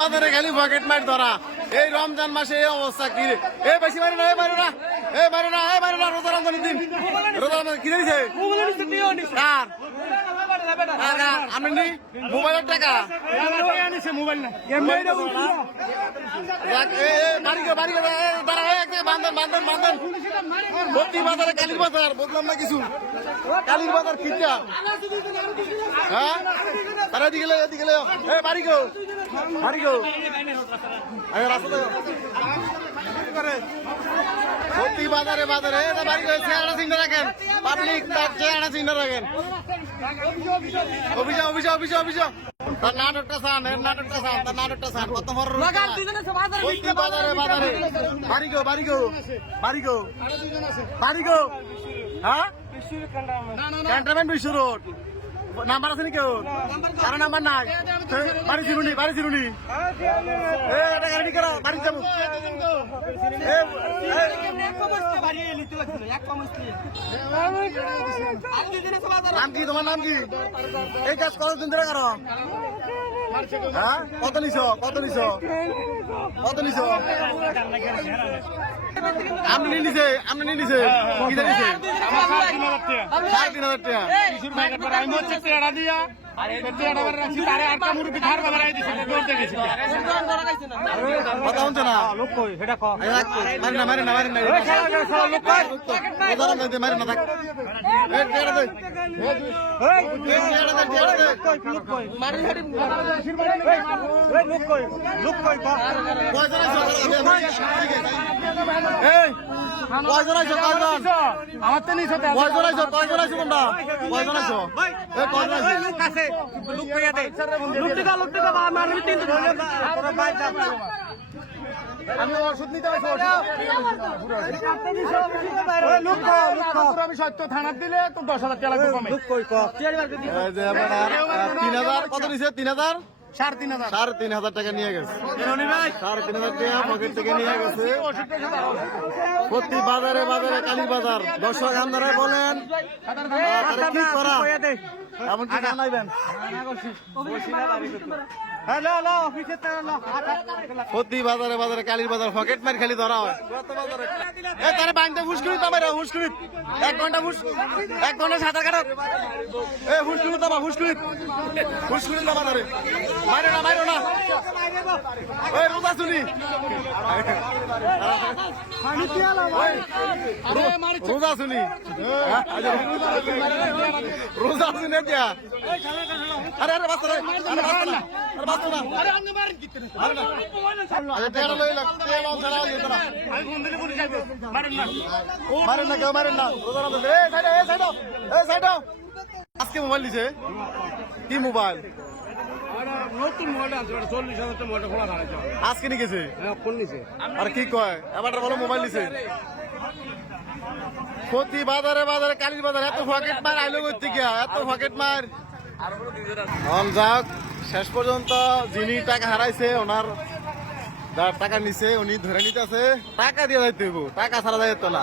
বাজারে খালি পকেট মার ধরা এই রমজান মাসে এই অবস্থা কি রে এ বেশি মারে না এ মারে না এ মারে না এ মারে না রোজা রমজানের দিন রোজা রমজান কি দিছে কার আমি নি মোবাইলের টাকা মোবাইল না বাড়ি দাঁড়া বান্ধন বান্ধন বান্ধন প্রতি বাজারে কালীর বাজার বুঝলাম না কিছু কালীর বাজার কিনটা হ্যাঁ তারা এদিকে এদিকে এ বাড়ি গো বাড়ি গো রাস্তা প্রতি বাজারে বাজারে বাড়ি গো চেহারা চিন্তা রাখেন পাবলিক তার চেহারা চিন্তা রাখেন অভিযোগ অভিযোগ অভিযোগ অভিযোগ তার নাটকটা চান এর নাটকটা চান তার নাটকটা চান কত বড় প্রতি বাজারে বাজারে বাড়ি গো বাড়ি গো বাড়ি গো বাড়ি গো হ্যাঁ ক্যান্টনমেন্ট বিশ্ব রোড নাম্বার আছে নি কেউ কারো নাম্বার নাই বাড়ি চিরুনি বাড়ি চিরুনি এটা গাড়ি করো বাড়ি যাবো নাম কি তোমার নাম কি এই কাজ কতদিন ধরে করো হ্যাঁ কত নিছ কত নিছ কত নিছ আপনি নিছে আপনি নিছে কি নিছে 3,500 টাকা কথা হচ্ছে না মারি না মারি না মারি না মারি না থাক আমার তো নিছ কয়জন আইছো কয়জন আইছো তোমরা কয়জন আইছো কয়জন আইছো আমি ওষুধ নিতে আমি সত্য থানার দিলে তো 10,000 টাকা লাগবে কমে 3,000 কত নিছে 3,000 3,500 টাকা নিয়ে গেছে 3,500 টাকা পকেট থেকে নিয়ে গেছে প্রতি বাজারে বাজারে কালী বাজার দর্শক আপনারা বলেন কি করা এমনকি জানাইবেন প্রতি বাজারে বাজারে কালীর বাজার পকেট মার খালি ধরা হয় তারা বাংতে হুসকুড়ি তামাই হুসকুড়ি 1 ঘন্টা 1 ঘন্টা সাঁতার কাটার হুসকুড়ি তামা হুসকুড়ি হুসকুড়ি তামা ধরে মারো না মারো না রোজা শুনি রোজা শুনি রোজা শুনি क्या अरे अरे बस अरे बस ना अरे तेरा लोई लग तेरा चला ये तेरा मारे ना क्यों मारे ना रोजा ना ए साइड आज के मोबाइल लीजिए की मोबाइल নতুন মোবাইল আছে 40,000 টাকা মোবাইল খোলা ভাড়া যাও আজকে নি গেছে কোন নিছে আর কি কয় এবার বলো মোবাইল নিছে প্রতি বাজারে বাজারে কালীর বাজারে এত পকেট মার আইলো করতে গিয়া এত পকেট মার যাক শেষ পর্যন্ত যিনি টাকা হারাইছে ওনার যার টাকা নিছে উনি ধরে নিতেছে টাকা দিয়ে যাইতে টাকা ছাড়া যাইতো না